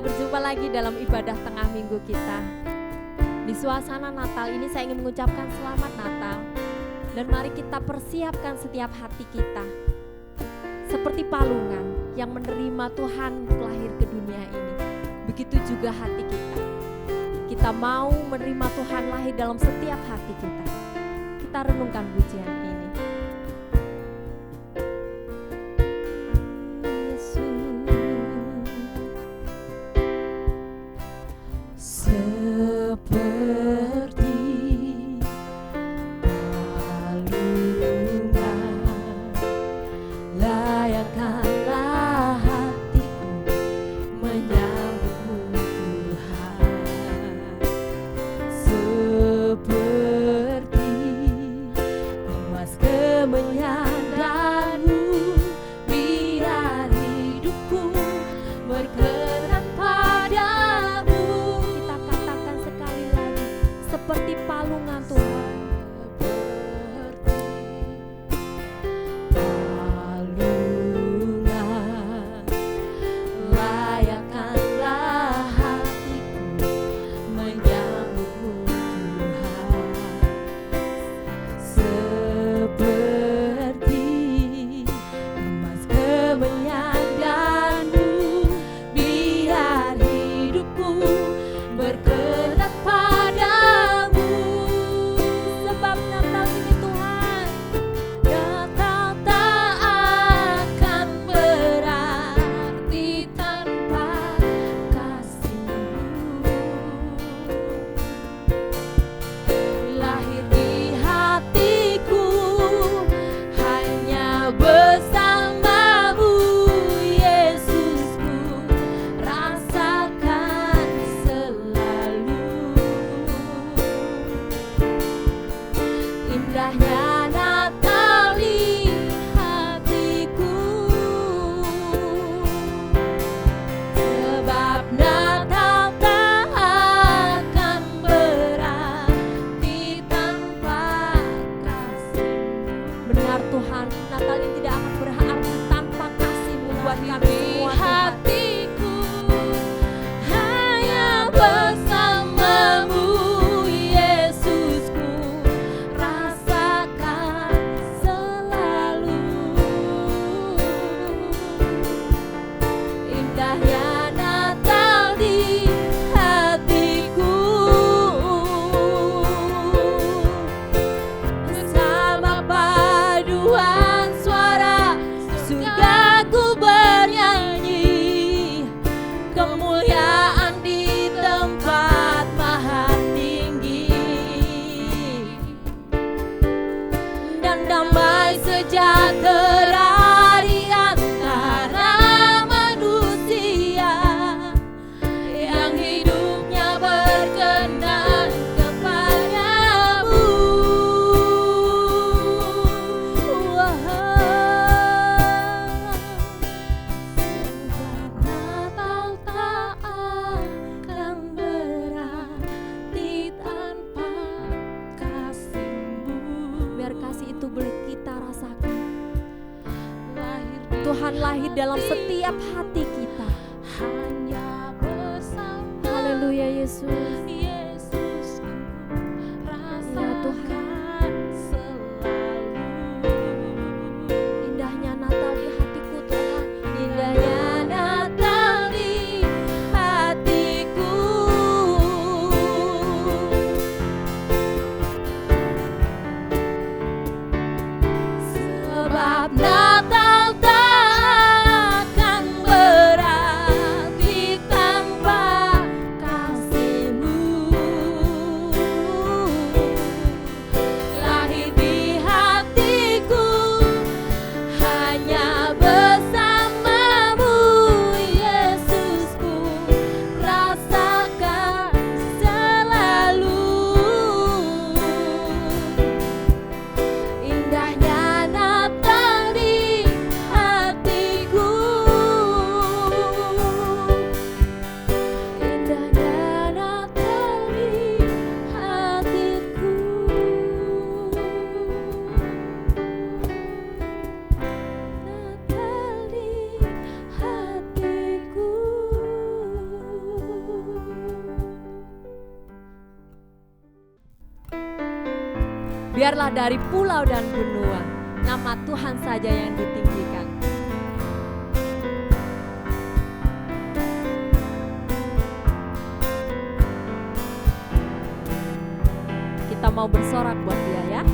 kita berjumpa lagi dalam ibadah tengah minggu kita. Di suasana Natal ini saya ingin mengucapkan selamat Natal. Dan mari kita persiapkan setiap hati kita seperti palungan yang menerima Tuhan lahir ke dunia ini. Begitu juga hati kita. Kita mau menerima Tuhan lahir dalam setiap hati kita. Kita renungkan pujian ini. Tuhan lahir dalam setiap hati kita. Hanya bersama. Haleluya Yesus. Yesusku rasakan selalu. Indahnya Natal di hatiku Tuhan. Indahnya Natal di hatiku. Sebab Natal takkan berarti tanpa kasih-Mu. Biarlah dari pulau dan benua, nama Tuhan saja yang ditinggikan. Kita mau bersorak buat dia ya.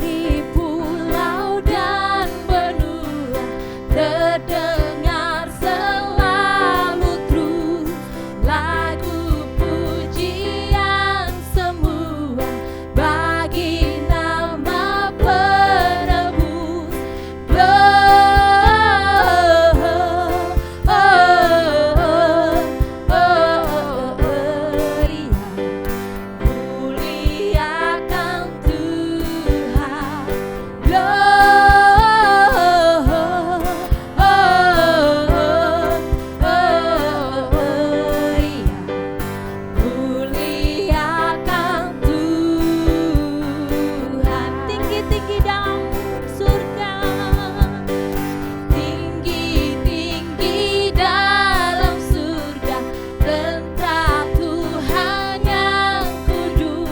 Di pulau dan benua terdengar selalu terus lagu pujian semua bagi nama penebus. Muliakan Tuhan, muliakan Tuhan. Tinggi-tinggi dalam surga, tinggi-tinggi dalam surga, tentang Tuhan yang kudus,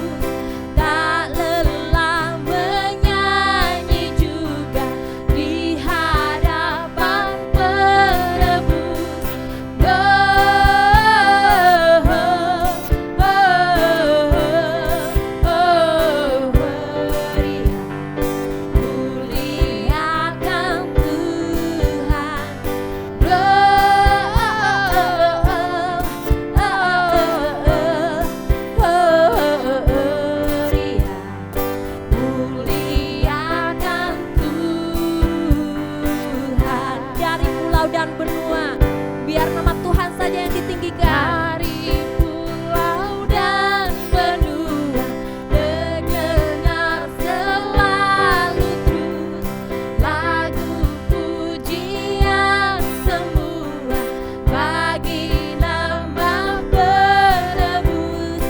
tak lelah menyanyi juga di hadapan penebus. Muliakan Tuhan, muliakan Tuhan. Dari pulau dan benua, biar nama Tuhan saja yang ditinggikan. Dari pulau dan benua terdengar selalu terus lagu pujian semua bagi nama penebus.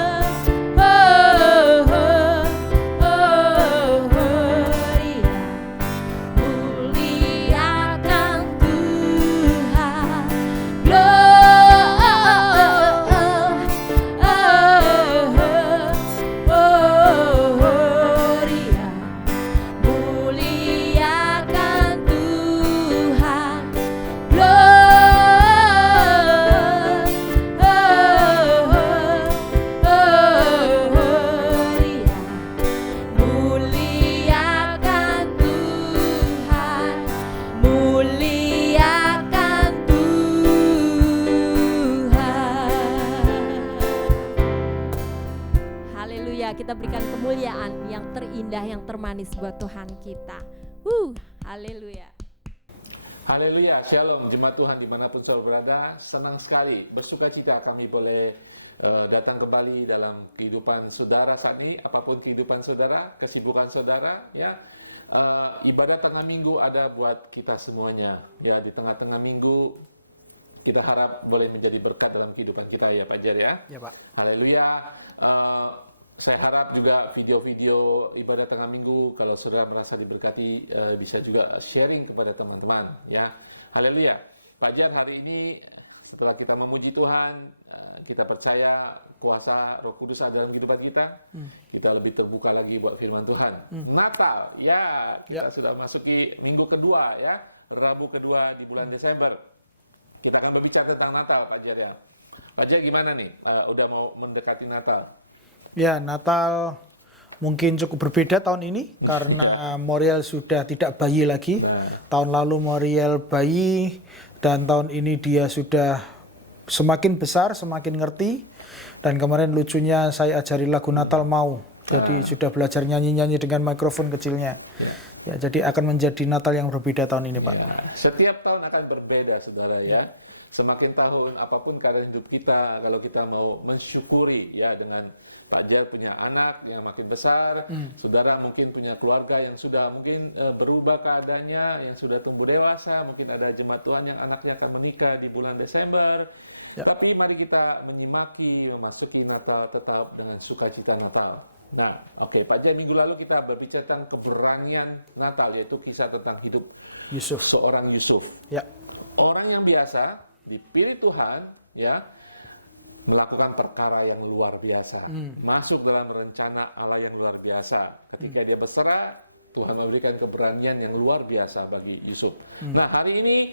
Muliakan Tuhan, muliakan Tuhan, muliakan Tuhan, muliakan Tuhan. Haleluya, kita berikan kemuliaan yang terindah, yang termanis buat Tuhan kita. Haleluya. Haleluya, shalom jemaat Tuhan dimanapun saudara berada. Senang sekali, bersuka cita kami boleh datang kembali dalam kehidupan saudara saat ini. Apapun kehidupan saudara, kesibukan saudara, ya, ibadah tengah minggu ada buat kita semuanya. Ya, di tengah-tengah minggu kita harap boleh menjadi berkat dalam kehidupan kita ya Pak Jar ya. Ya, Pak. Haleluya. Saya harap juga video-video ibadah tengah minggu kalau saudara merasa diberkati bisa juga sharing kepada teman-teman ya. Haleluya. Pak Jar, hari ini setelah kita memuji Tuhan, kita percaya kuasa Roh Kudus ada dalam kehidupan kita. Kita lebih terbuka lagi buat firman Tuhan. Natal, ya, kita sudah masuki minggu kedua ya, Rabu kedua di bulan Desember. Kita akan berbicara tentang Natal, Pak Jar ya. Pak Jar, gimana nih? Udah mau mendekati Natal? Ya, Natal mungkin cukup berbeda tahun ini karena Moriel sudah tidak bayi lagi. Tahun lalu Moriel bayi dan tahun ini dia sudah semakin besar, semakin ngerti. Dan kemarin lucunya saya ajari lagu Natal mau. Jadi sudah belajar nyanyi-nyanyi dengan mikrofon kecilnya. Ya, jadi akan menjadi Natal yang berbeda tahun ini, Pak. Ya, setiap tahun akan berbeda, saudara ya. Semakin tahun apapun keadaan hidup kita, kalau kita mau mensyukuri ya dengan Pak Jar punya anak yang makin besar, saudara mungkin punya keluarga yang sudah mungkin berubah keadaannya, yang sudah tumbuh dewasa, mungkin ada jemaat Tuhan yang anaknya akan menikah di bulan Desember. Ya. Tapi mari kita menyemaki, memasuki Natal tetap dengan sukacita Natal. Nah, oke, Pak Jar, minggu lalu kita berbicara tentang keberanian Natal, yaitu kisah tentang hidup seorang Yusuf. Ya. Orang yang biasa, dipilih Tuhan, ya, melakukan perkara yang luar biasa, masuk dalam rencana Allah yang luar biasa. Ketika dia berserah, Tuhan memberikan keberanian yang luar biasa bagi Yusuf. Nah, hari ini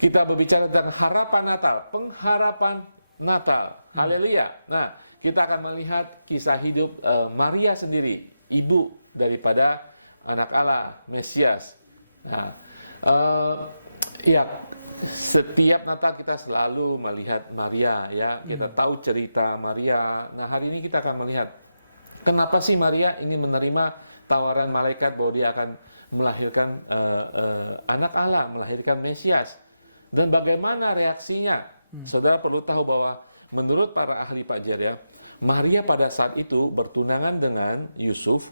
kita berbicara tentang harapan Natal, pengharapan Natal. Haleluya. Nah, kita akan melihat kisah hidup Maria sendiri, ibu daripada anak Allah, Mesias. Nah, ya, setiap Natal kita selalu melihat Maria, ya. Kita tahu cerita Maria. Nah, hari ini kita akan melihat kenapa sih Maria ingin menerima tawaran malaikat bahwa dia akan melahirkan anak Allah, melahirkan Mesias. Dan bagaimana reaksinya? Saudara perlu tahu bahwa menurut para ahli Pajar, ya, Maria pada saat itu bertunangan dengan Yusuf,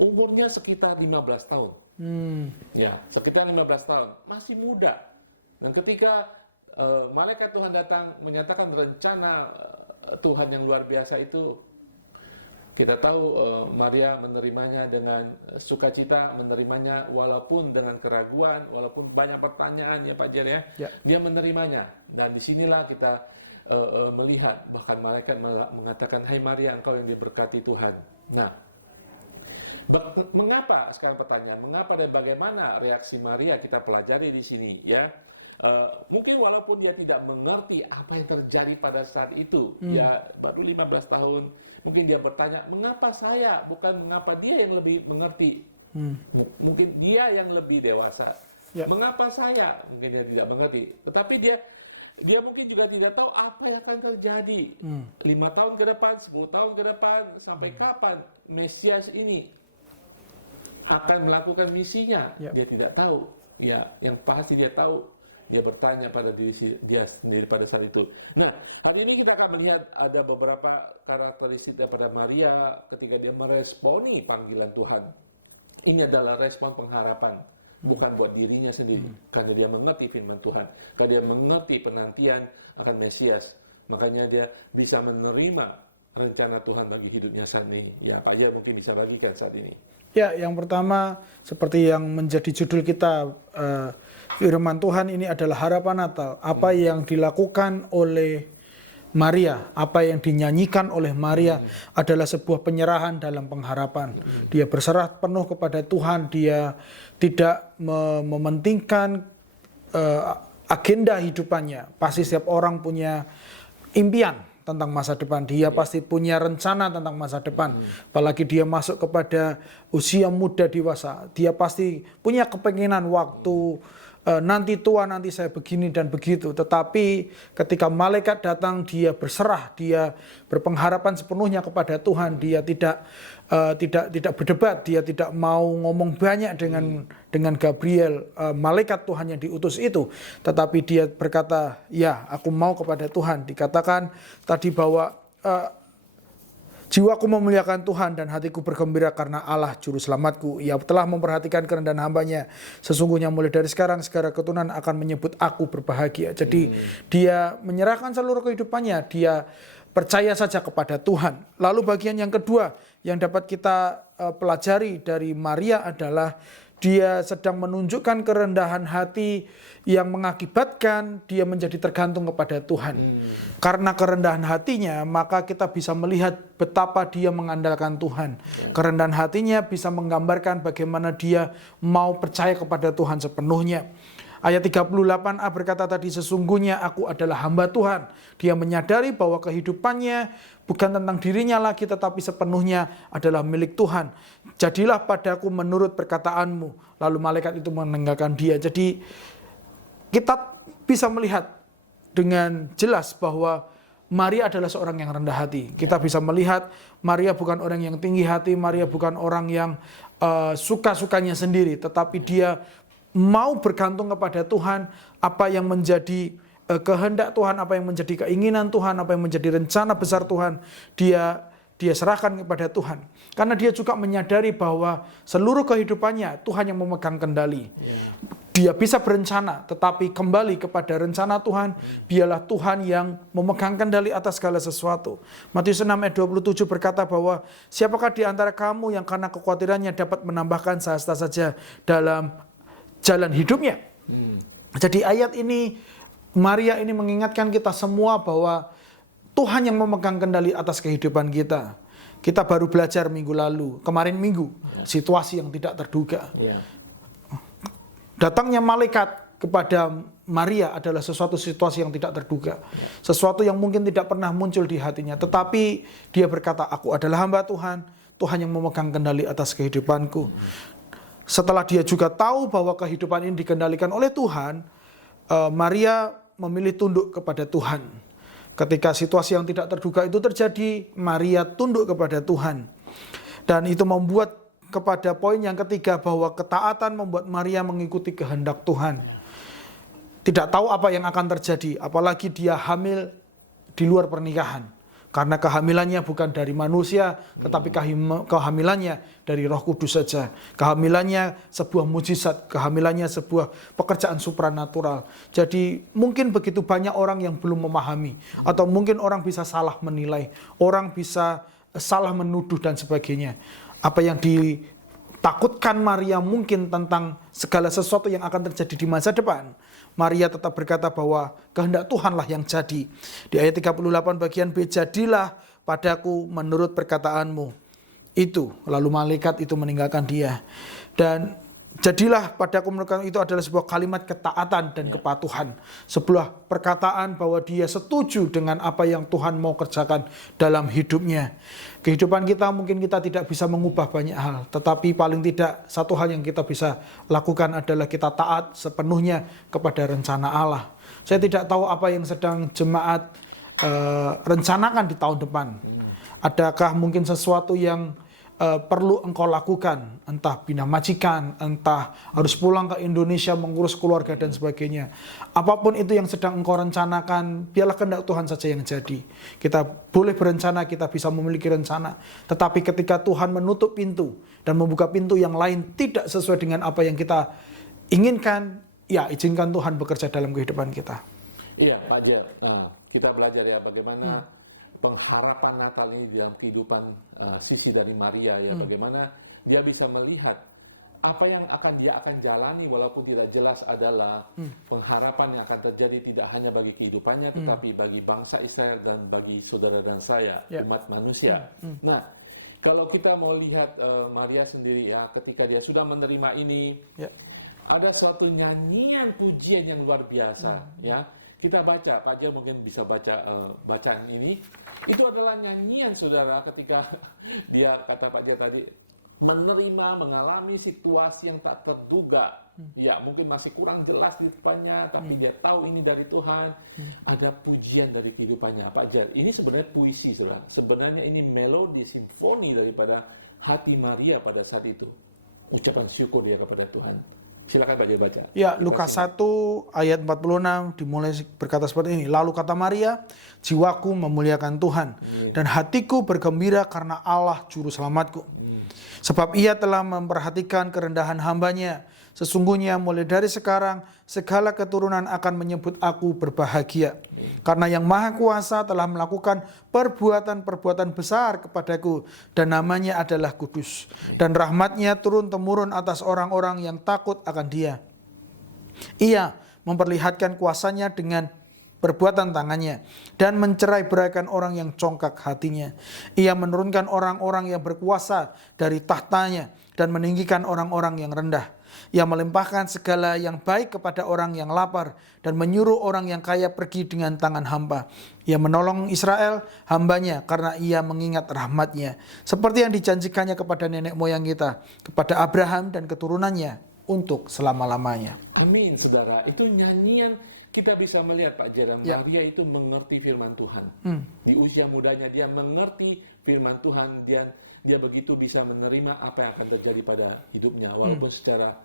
umurnya sekitar 15 tahun. Ya, sekitar 15 tahun. Masih muda. Dan ketika malaikat Tuhan datang menyatakan rencana Tuhan yang luar biasa itu, kita tahu Maria menerimanya dengan sukacita, menerimanya walaupun dengan keraguan, walaupun banyak pertanyaan, ya Pak Jer, ya. Dia menerimanya. Dan disinilah kita melihat, bahkan malaikat mengatakan, "Hai Maria, engkau yang diberkati Tuhan." Nah, mengapa, sekarang pertanyaan, mengapa dan bagaimana reaksi Maria kita pelajari di sini, ya. Mungkin walaupun dia tidak mengerti apa yang terjadi pada saat itu, ya, baru 15 tahun, mungkin dia bertanya, mengapa saya, bukan mengapa dia yang lebih mengerti. Mungkin dia yang lebih dewasa. Mengapa saya? Mungkin dia tidak mengerti. Tetapi dia mungkin juga tidak tahu apa yang akan terjadi 5 tahun ke depan, 10 tahun ke depan, sampai kapan Mesias ini akan melakukan misinya. Dia tidak tahu. Ya, yang pasti dia tahu, dia bertanya pada diri dia sendiri pada saat itu. Nah, hari ini kita akan melihat ada beberapa karakteristik daripada Maria ketika dia meresponi panggilan Tuhan. Ini adalah respon pengharapan, bukan buat dirinya sendiri, karena dia mengerti firman Tuhan, karena dia mengerti penantian akan Mesias. Makanya dia bisa menerima rencana Tuhan bagi hidupnya saat ini. Ya, Pak Jer mungkin bisa bagikan saat ini. Ya, yang pertama, seperti yang menjadi judul kita, firman Tuhan ini adalah harapan Natal. Apa yang dilakukan oleh Maria, apa yang dinyanyikan oleh Maria adalah sebuah penyerahan dalam pengharapan. Dia berserah penuh kepada Tuhan, dia tidak mementingkan agenda hidupannya. Pasti setiap orang punya impian tentang masa depan. Dia pasti punya rencana tentang masa depan. Apalagi dia masuk kepada usia muda dewasa. Dia pasti punya kepengenan waktu nanti tua, nanti saya begini dan begitu. Tetapi ketika malaikat datang, dia berserah, dia berpengharapan sepenuhnya kepada Tuhan. Dia tidak berdebat, dia tidak mau ngomong banyak dengan Gabriel, malaikat Tuhan yang diutus itu. Tetapi dia berkata, ya, aku mau kepada Tuhan. Dikatakan tadi bahwa jiwaku memuliakan Tuhan dan hatiku bergembira karena Allah juru selamatku. Ia telah memperhatikan kerendahan hambanya. Sesungguhnya mulai dari sekarang segala keturunan akan menyebut aku berbahagia. Jadi dia menyerahkan seluruh kehidupannya. Dia percaya saja kepada Tuhan. Lalu bagian yang kedua yang dapat kita pelajari dari Maria adalah dia sedang menunjukkan kerendahan hati yang mengakibatkan dia menjadi tergantung kepada Tuhan. Karena kerendahan hatinya, maka kita bisa melihat betapa dia mengandalkan Tuhan. Kerendahan hatinya bisa menggambarkan bagaimana dia mau percaya kepada Tuhan sepenuhnya. Ayat 38a berkata tadi, sesungguhnya aku adalah hamba Tuhan. Dia menyadari bahwa kehidupannya bukan tentang dirinya lagi, tetapi sepenuhnya adalah milik Tuhan. Jadilah padaku menurut perkataanmu. Lalu malaikat itu meninggalkan dia. Jadi kita bisa melihat dengan jelas bahwa Maria adalah seorang yang rendah hati. Kita bisa melihat Maria bukan orang yang tinggi hati, Maria bukan orang yang suka-sukanya sendiri, tetapi dia mau bergantung kepada Tuhan. Apa yang menjadi kehendak Tuhan, apa yang menjadi keinginan Tuhan, apa yang menjadi rencana besar Tuhan, dia serahkan kepada Tuhan. Karena dia juga menyadari bahwa seluruh kehidupannya Tuhan yang memegang kendali. Dia bisa berencana, tetapi kembali kepada rencana Tuhan. Biarlah Tuhan yang memegang kendali atas segala sesuatu. Matius 6 ayat 27 berkata bahwa siapakah di antara kamu yang karena kekhawatirannya dapat menambahkan sehasta saja dalam jalan hidupnya. Jadi ayat ini Maria ini mengingatkan kita semua bahwa Tuhan yang memegang kendali atas kehidupan kita. Kita baru belajar minggu lalu, kemarin minggu, situasi yang tidak terduga. Datangnya malaikat kepada Maria adalah sesuatu situasi yang tidak terduga. Sesuatu yang mungkin tidak pernah muncul di hatinya. Tetapi dia berkata, aku adalah hamba Tuhan. Tuhan yang memegang kendali atas kehidupanku. Setelah dia juga tahu bahwa kehidupan ini dikendalikan oleh Tuhan, Maria memilih tunduk kepada Tuhan. Ketika situasi yang tidak terduga itu terjadi, Maria tunduk kepada Tuhan. Dan itu membuat kepada poin yang ketiga bahwa ketaatan membuat Maria mengikuti kehendak Tuhan. Tidak tahu apa yang akan terjadi, apalagi dia hamil di luar pernikahan. Karena kehamilannya bukan dari manusia, tetapi kehamilannya dari Roh Kudus saja. Kehamilannya sebuah mujizat, kehamilannya sebuah pekerjaan supranatural. Jadi mungkin begitu banyak orang yang belum memahami, atau mungkin orang bisa salah menilai, orang bisa salah menuduh dan sebagainya. Apa yang ditakutkan Maria mungkin tentang segala sesuatu yang akan terjadi di masa depan, Maria tetap berkata bahwa kehendak Tuhanlah yang jadi. Di ayat 38 bagian B, jadilah padaku menurut perkataanmu. Itu, lalu malaikat itu meninggalkan dia. Dan jadilah padaku menurut itu adalah sebuah kalimat ketaatan dan kepatuhan. Sebuah perkataan bahwa dia setuju dengan apa yang Tuhan mau kerjakan dalam hidupnya. Kehidupan kita mungkin kita tidak bisa mengubah banyak hal, tetapi paling tidak satu hal yang kita bisa lakukan adalah kita taat sepenuhnya kepada rencana Allah. Saya tidak tahu apa yang sedang jemaat rencanakan di tahun depan. Adakah mungkin sesuatu yang perlu engkau lakukan, entah pindah majikan, entah harus pulang ke Indonesia mengurus keluarga dan sebagainya. Apapun itu yang sedang engkau rencanakan, biarlah kehendak Tuhan saja yang jadi. Kita boleh berencana, kita bisa memiliki rencana, tetapi ketika Tuhan menutup pintu dan membuka pintu yang lain tidak sesuai dengan apa yang kita inginkan, ya izinkan Tuhan bekerja dalam kehidupan kita. Iya, Pak Jer, kita belajar ya bagaimana pengharapan Natal ini dalam kehidupan sisi dari Maria ya, bagaimana dia bisa melihat apa yang dia akan jalani walaupun tidak jelas adalah pengharapan yang akan terjadi tidak hanya bagi kehidupannya tetapi bagi bangsa Israel dan bagi saudara dan saya, umat manusia. Nah, kalau kita mau lihat Maria sendiri ya, ketika dia sudah menerima ini, ada suatu nyanyian pujian yang luar biasa ya. Kita baca, Pak Jer mungkin bisa baca bacaan ini. Itu adalah nyanyian saudara ketika dia, kata Pak Jer tadi, menerima, mengalami situasi yang tak terduga. Ya, mungkin masih kurang jelas di depannya, tapi dia tahu ini dari Tuhan. Ada pujian dari kehidupannya. Pak Jer, ini sebenarnya puisi, saudara. Sebenarnya ini melodi simfoni daripada hati Maria pada saat itu. Ucapan syukur dia kepada Tuhan. Silakan Pak Jer baca. Ya, Lukas 1 ayat 46 dimulai berkata seperti ini. Lalu kata Maria, jiwaku memuliakan Tuhan dan hatiku bergembira karena Allah juru selamatku. Sebab ia telah memperhatikan kerendahan hambanya. Sesungguhnya mulai dari sekarang segala keturunan akan menyebut aku berbahagia. Karena yang Maha Kuasa telah melakukan perbuatan-perbuatan besar kepadaku dan namanya adalah kudus. Dan rahmatnya turun-temurun atas orang-orang yang takut akan dia. Ia memperlihatkan kuasanya dengan perbuatan tangannya dan mencerai-beraikan orang yang congkak hatinya. Ia menurunkan orang-orang yang berkuasa dari tahtanya dan meninggikan orang-orang yang rendah. Ia melimpahkan segala yang baik kepada orang yang lapar dan menyuruh orang yang kaya pergi dengan tangan hampa. Ia menolong Israel hambanya karena ia mengingat rahmatnya, seperti yang dijanjikannya kepada nenek moyang kita, kepada Abraham dan keturunannya untuk selama-lamanya. Amin, saudara. Itu nyanyian kita bisa melihat Pak Jeram, Maria itu mengerti firman Tuhan. Di usia mudanya dia mengerti firman Tuhan dan dia begitu bisa menerima apa yang akan terjadi pada hidupnya. Walaupun secara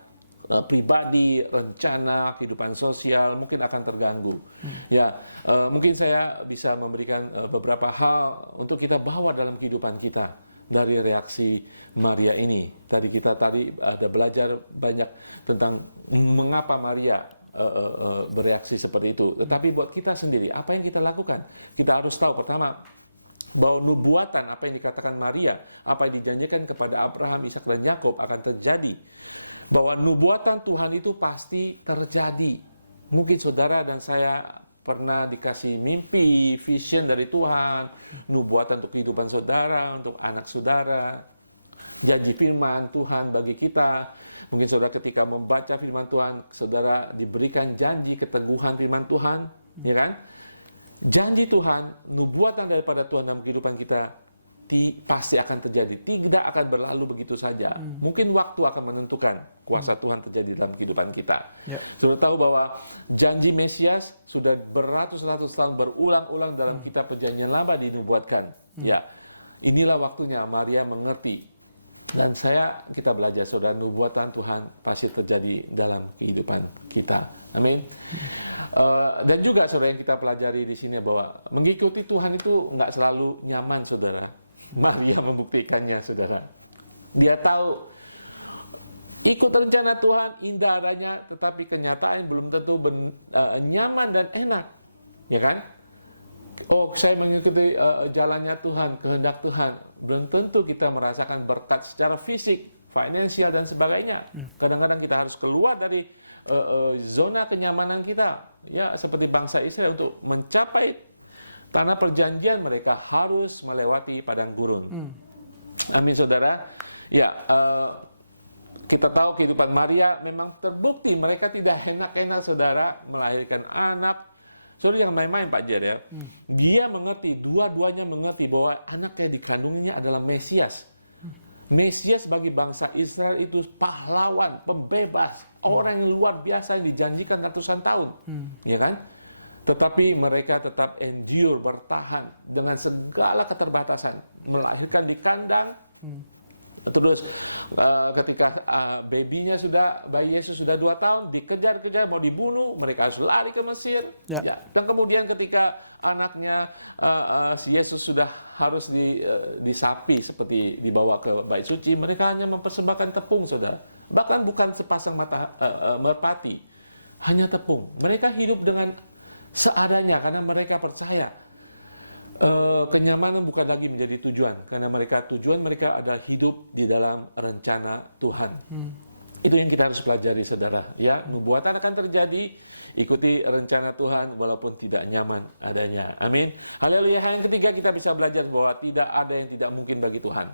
pribadi, rencana, kehidupan sosial mungkin akan terganggu. Ya, mungkin saya bisa memberikan beberapa hal untuk kita bawa dalam kehidupan kita dari reaksi Maria ini. Kita ada belajar banyak tentang mengapa Maria bereaksi seperti itu. Tetapi buat kita sendiri, apa yang kita lakukan? Kita harus tahu pertama bahwa nubuatan apa yang dikatakan Maria, apa yang dijanjikan kepada Abraham, Ishak dan Yakub akan terjadi. Bahwa nubuatan Tuhan itu pasti terjadi. Mungkin saudara dan saya pernah dikasih mimpi, vision dari Tuhan, nubuatan untuk kehidupan saudara, untuk anak saudara, janji firman Tuhan bagi kita. Mungkin saudara ketika membaca firman Tuhan, saudara diberikan janji keteguhan firman Tuhan, ya kan? Janji Tuhan, nubuatan daripada Tuhan dalam kehidupan kita pasti akan terjadi. Tidak akan berlalu begitu saja. Mungkin waktu akan menentukan kuasa Tuhan terjadi dalam kehidupan kita. Sudah tahu bahwa janji Mesias sudah beratus-ratus tahun berulang-ulang dalam kitab Perjanjian Lama dinubuatkan. Ya, inilah waktunya Maria mengerti. Dan kita belajar, saudara, nubuatan Tuhan pasti terjadi dalam kehidupan kita. Amin. Dan juga, saudara, yang kita pelajari di sini bahwa mengikuti Tuhan itu nggak selalu nyaman, saudara. Maria membuktikannya, saudara. Dia tahu ikut rencana Tuhan indah adanya, tetapi kenyataan belum tentu nyaman dan enak, ya kan? Oh, saya mengikuti jalannya Tuhan, kehendak Tuhan. Belum tentu kita merasakan berkat secara fisik, finansial, dan sebagainya. Kadang-kadang kita harus keluar dari zona kenyamanan kita. Ya, seperti bangsa Israel untuk mencapai tanah perjanjian mereka harus melewati padang gurun. Amin, saudara. Ya, kita tahu kehidupan Maria memang terbukti mereka tidak enak-enak, saudara, melahirkan anak. Saudara jangan main-main, Pak Jer, ya. Dia mengerti, dua-duanya mengerti bahwa anak yang dikandungnya adalah Mesias. Mesias bagi bangsa Israel itu pahlawan, pembebas, orang yang luar biasa yang dijanjikan ratusan tahun. Ya kan? Tetapi mereka tetap endure, bertahan dengan segala keterbatasan. Melahirkan di kandang. Terus ketika bayi Yesus sudah 2 tahun, dikejar-kejar, mau dibunuh, mereka harus lari ke Mesir. Ya. Dan kemudian ketika anaknya si Yesus sudah harus disapi, seperti dibawa ke bait suci, mereka hanya mempersembahkan tepung, saudara. Bahkan bukan sepasang merpati, hanya tepung. Mereka hidup dengan seadanya karena mereka percaya kenyamanan bukan lagi menjadi tujuan, karena tujuan mereka adalah hidup di dalam rencana Tuhan. Itu yang kita harus pelajari, saudara. Ya, nubuatan akan terjadi, ikuti rencana Tuhan walaupun tidak nyaman adanya. Amin. Haleluya. Yang ketiga, kita bisa belajar bahwa tidak ada yang tidak mungkin bagi Tuhan.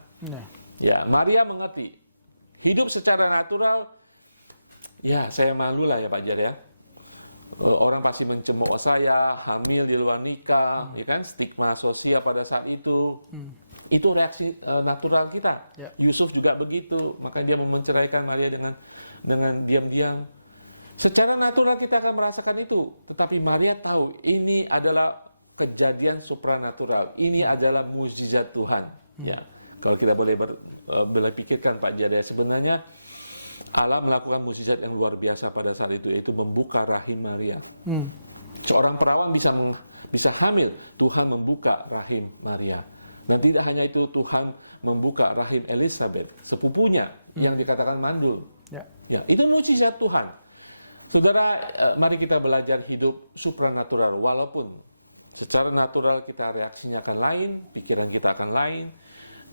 Ya, Maria mengerti hidup secara natural. Ya, saya malu lah ya Pak Jar, ya. Orang pasti mencemooh saya, hamil di luar nikah, ya kan? Stigma sosial pada saat itu. Itu reaksi natural kita. Yusuf juga begitu, makanya dia mau menceraikan Maria dengan diam-diam. Secara natural kita akan merasakan itu, tetapi Maria tahu ini adalah kejadian supranatural. Ini adalah mukjizat Tuhan. Ya, kalau kita boleh pikirkan Pak Jaya, sebenarnya Allah melakukan mukjizat yang luar biasa pada saat itu, yaitu membuka rahim Maria. Seorang perawan bisa hamil, Tuhan membuka rahim Maria. Dan tidak hanya itu, Tuhan membuka rahim Elizabeth, sepupunya yang dikatakan mandul. Ya, itu mukjizat Tuhan. Saudara, mari kita belajar hidup supranatural. Walaupun secara natural kita reaksinya akan lain, pikiran kita akan lain,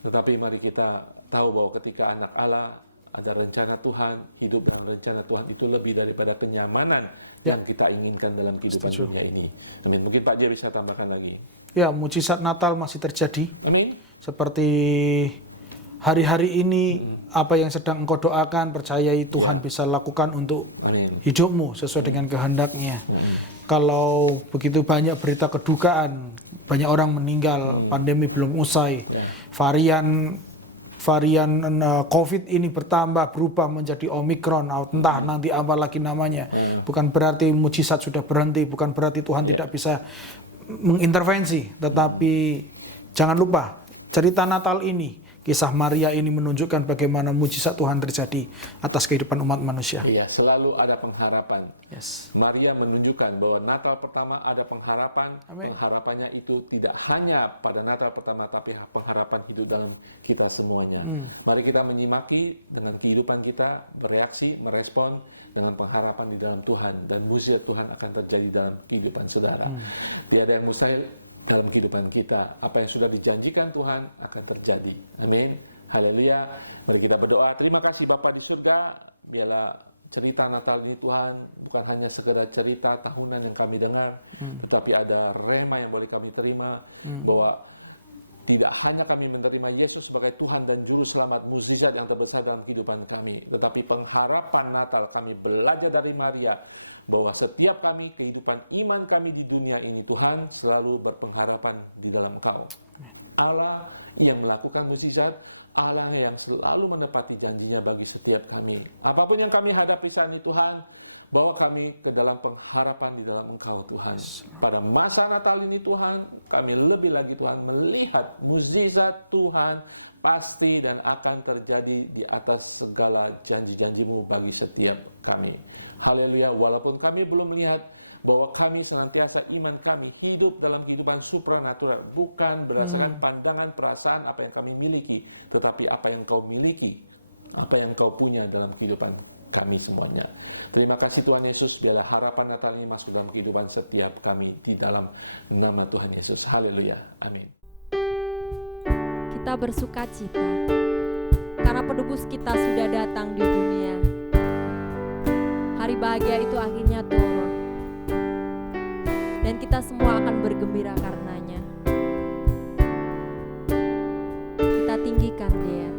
tetapi mari kita tahu bahwa ketika anak Allah ada rencana Tuhan, hidup dalam rencana Tuhan itu lebih daripada kenyamanan yang kita inginkan dalam kehidupan dunia ini. Amin. Mungkin Pak J bisa tambahkan lagi. Ya, mukjizat Natal masih terjadi. Amin. Seperti hari-hari ini, apa yang sedang engkau doakan, percayai Tuhan bisa lakukan untuk hidupmu sesuai dengan kehendaknya. Kalau begitu banyak berita kedukaan, banyak orang meninggal, pandemi belum usai, varian COVID ini bertambah, berubah menjadi Omikron, entah nanti apa lagi namanya. Bukan berarti mukjizat sudah berhenti, bukan berarti Tuhan tidak bisa mengintervensi. Tetapi jangan lupa, cerita Natal ini, kisah Maria ini menunjukkan bagaimana mukjizat Tuhan terjadi atas kehidupan umat manusia. Iya, selalu ada pengharapan. Maria menunjukkan bahwa Natal pertama ada pengharapan. Pengharapannya itu tidak hanya pada Natal pertama, tapi pengharapan hidup dalam kita semuanya. Mari kita menyimaki dengan kehidupan kita, bereaksi, merespon dengan pengharapan di dalam Tuhan. Dan mukjizat Tuhan akan terjadi dalam kehidupan saudara. Tiada yang mustahil dalam kehidupan kita. Apa yang sudah dijanjikan Tuhan akan terjadi. Amin. Haleluya. Mari kita berdoa. Terima kasih Bapa di surga. Biarlah cerita Natal ini Tuhan bukan hanya sekedar cerita tahunan yang kami dengar, tetapi ada rema yang boleh kami terima, bahwa tidak hanya kami menerima Yesus sebagai Tuhan dan Juru Selamat, mukjizat yang terbesar dalam kehidupan kami, tetapi pengharapan Natal kami belajar dari Maria, bahwa setiap kami, kehidupan iman kami di dunia ini Tuhan, selalu berpengharapan di dalam Engkau. Allah yang melakukan mukjizat, Allah yang selalu menepati janjinya bagi setiap kami. Apapun yang kami hadapi saat ini Tuhan, bawa kami ke dalam pengharapan di dalam Engkau Tuhan. Pada masa Natal ini Tuhan, kami lebih lagi Tuhan melihat mukjizat Tuhan pasti dan akan terjadi di atas segala janji-janji-Mu bagi setiap kami. Haleluya, walaupun kami belum melihat, bahwa kami senantiasa iman kami hidup dalam kehidupan supranatural, bukan berdasarkan pandangan perasaan apa yang kami miliki, tetapi apa yang Kau miliki, apa yang Kau punya dalam kehidupan kami semuanya. Terima kasih Tuhan Yesus, biarlah harapan Natal ini masuk dalam kehidupan setiap kami di dalam nama Tuhan Yesus. Haleluya, amin. Kita bersuka cita karena penebus kita sudah datang di dunia. Hari bahagia itu akhirnya turun, dan kita semua akan bergembira karenanya. Kita tinggikan Dia.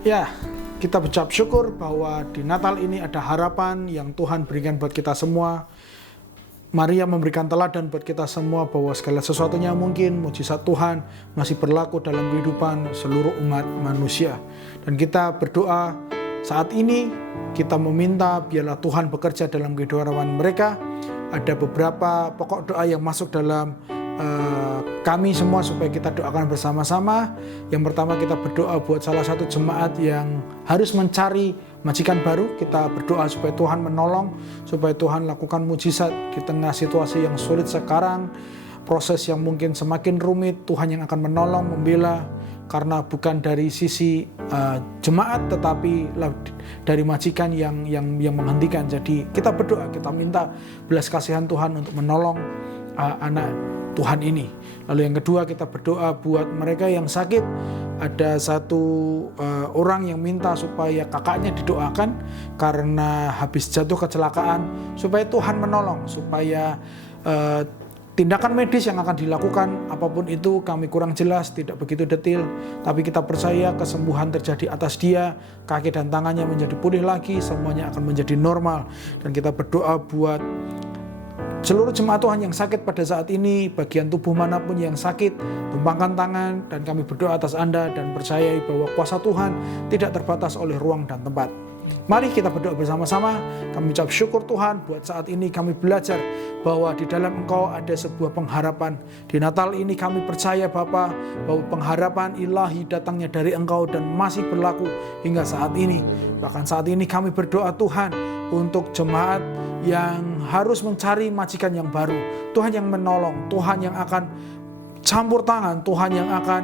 Ya, kita ucap syukur bahwa di Natal ini ada harapan yang Tuhan berikan buat kita semua. Maria memberikan teladan buat kita semua bahwa segala sesuatunya mungkin, mujizat Tuhan masih berlaku dalam kehidupan seluruh umat manusia. Dan kita berdoa saat ini, kita meminta biarlah Tuhan bekerja dalam kehidupan mereka. Ada beberapa pokok doa yang masuk dalam kami semua supaya kita doakan bersama-sama. Yang pertama, kita berdoa buat salah satu jemaat yang harus mencari majikan baru. Kita berdoa supaya Tuhan menolong, supaya Tuhan lakukan mujizat di tengah situasi yang sulit sekarang, proses yang mungkin semakin rumit. Tuhan yang akan menolong, membela, karena bukan dari sisi jemaat, tetapi dari majikan yang menghentikan. Jadi kita berdoa, kita minta belas kasihan Tuhan untuk menolong anak Tuhan ini. Lalu yang kedua, kita berdoa buat mereka yang sakit. Ada satu orang yang minta supaya kakaknya didoakan karena habis jatuh kecelakaan, supaya Tuhan menolong, supaya tindakan medis yang akan dilakukan, apapun itu kami kurang jelas, tidak begitu detail, tapi kita percaya kesembuhan terjadi atas dia, kaki dan tangannya menjadi pulih lagi, semuanya akan menjadi normal. Dan kita berdoa buat seluruh jemaat Tuhan yang sakit pada saat ini, bagian tubuh manapun yang sakit, tumpangkan tangan, dan kami berdoa atas Anda dan percayai bahwa kuasa Tuhan tidak terbatas oleh ruang dan tempat. Mari kita berdoa bersama-sama. Kami ucap syukur Tuhan buat saat ini kami belajar bahwa di dalam Engkau ada sebuah pengharapan. Di Natal ini kami percaya Bapa bahwa pengharapan ilahi datangnya dari Engkau dan masih berlaku hingga saat ini. Haleluya. Bahkan saat ini kami berdoa Tuhan untuk jemaat yang harus mencari majikan yang baru. Tuhan yang menolong, Tuhan yang akan campur tangan, Tuhan yang akan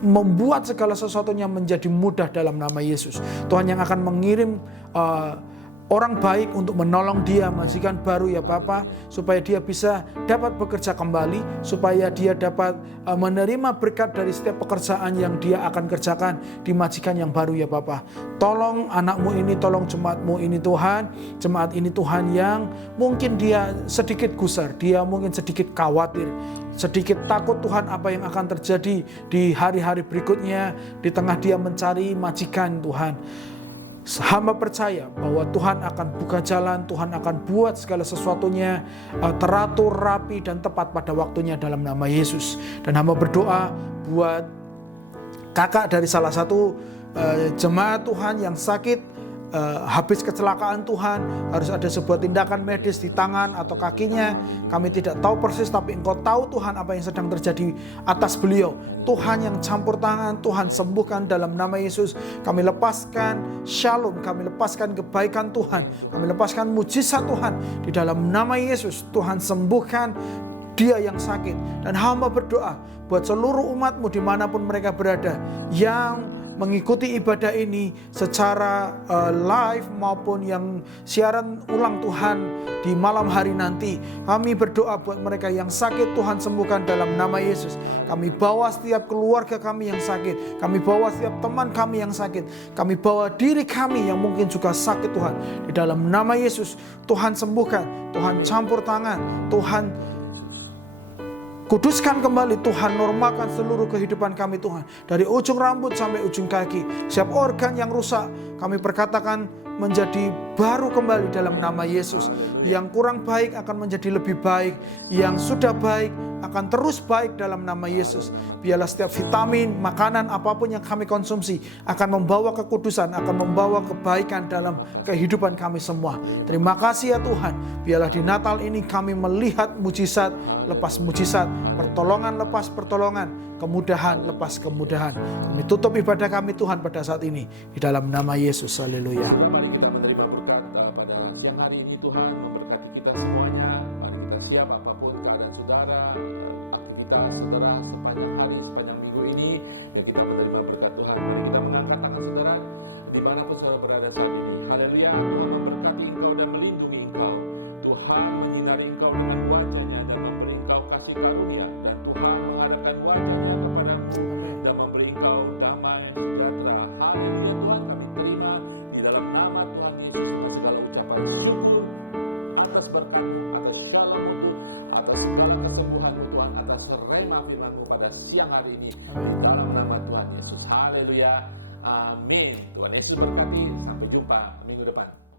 membuat segala sesuatunya menjadi mudah dalam nama Yesus. Tuhan yang akan mengirim orang baik untuk menolong dia, majikan baru ya Bapa, supaya dia bisa dapat bekerja kembali, supaya dia dapat menerima berkat dari setiap pekerjaan yang dia akan kerjakan di majikan yang baru ya Bapa. Tolong anakmu ini, tolong jemaatmu ini Tuhan, jemaat ini Tuhan yang mungkin dia sedikit gusar, dia mungkin sedikit khawatir, sedikit takut Tuhan apa yang akan terjadi di hari-hari berikutnya di tengah dia mencari majikan Tuhan. Hamba percaya bahwa Tuhan akan buka jalan, Tuhan akan buat segala sesuatunya teratur, rapi, dan tepat pada waktunya dalam nama Yesus. Dan hamba berdoa buat kakak dari salah satu jemaat Tuhan yang sakit, habis kecelakaan Tuhan, harus ada sebuah tindakan medis di tangan atau kakinya. Kami tidak tahu persis, tapi Engkau tahu Tuhan apa yang sedang terjadi atas beliau. Tuhan yang campur tangan, Tuhan sembuhkan dalam nama Yesus. Kami lepaskan shalom, kami lepaskan kebaikan Tuhan, kami lepaskan mujizat Tuhan di dalam nama Yesus. Tuhan sembuhkan dia yang sakit. Dan hamba berdoa buat seluruh umatmu dimanapun mereka berada, yang mengikuti ibadah ini secara live maupun yang siaran ulang Tuhan di malam hari nanti. Kami berdoa buat mereka yang sakit, Tuhan sembuhkan dalam nama Yesus. Kami bawa setiap keluarga kami yang sakit, kami bawa setiap teman kami yang sakit, kami bawa diri kami yang mungkin juga sakit Tuhan, di dalam nama Yesus. Tuhan sembuhkan, Tuhan campur tangan, Tuhan Yesus. Kuduskan kembali Tuhan, normalkan seluruh kehidupan kami Tuhan, dari ujung rambut sampai ujung kaki. Setiap organ yang rusak kami perkatakan menjadi baru kembali dalam nama Yesus. Haleluya. Yang kurang baik akan menjadi lebih baik, yang sudah baik akan terus baik dalam nama Yesus. Biarlah setiap vitamin, makanan, apapun yang kami konsumsi akan membawa kekudusan, akan membawa kebaikan dalam kehidupan kami semua. Terima kasih ya Tuhan. Biarlah di Natal ini kami melihat mujizat lepas mujizat, pertolongan lepas pertolongan, kemudahan lepas kemudahan. Tutup ibadah kami Tuhan pada saat ini di dalam nama Yesus. Haleluya. Saudara, mari kita menerima berkat pada siang hari ini. Tuhan memberkati kita semuanya. Mari kita siap apapun keadaan saudara, aktivitas saudara sepanjang hari, sepanjang minggu ini, biar kita menerima berkat Tuhan. Mari kita mengangkat tangan saudara dimanapun saudara berada saat ini. Haleluya. Tuhan memberkati engkau dan melindungi engkau. Tuhan menyinari engkau dengan wajah-Nya dan memberi engkau kasih karunia. Dan Tuhan menghadapkan wajah-Nya kepadamu dan memberi engkau damai sejahtera. Haleluya. Tuhan, kami terima di dalam nama Tuhan Yesus dengan segala ucapan syukur. atas berkat-Mu, atas shalom-Mu Tuhan, atas segala kesembuhan-Mu Tuhan, atas rema firman-Mu pada siang hari ini, di dalam nama Tuhan Yesus. Haleluya. Amin. Tuhan Yesus berkati. Sampai jumpa minggu depan.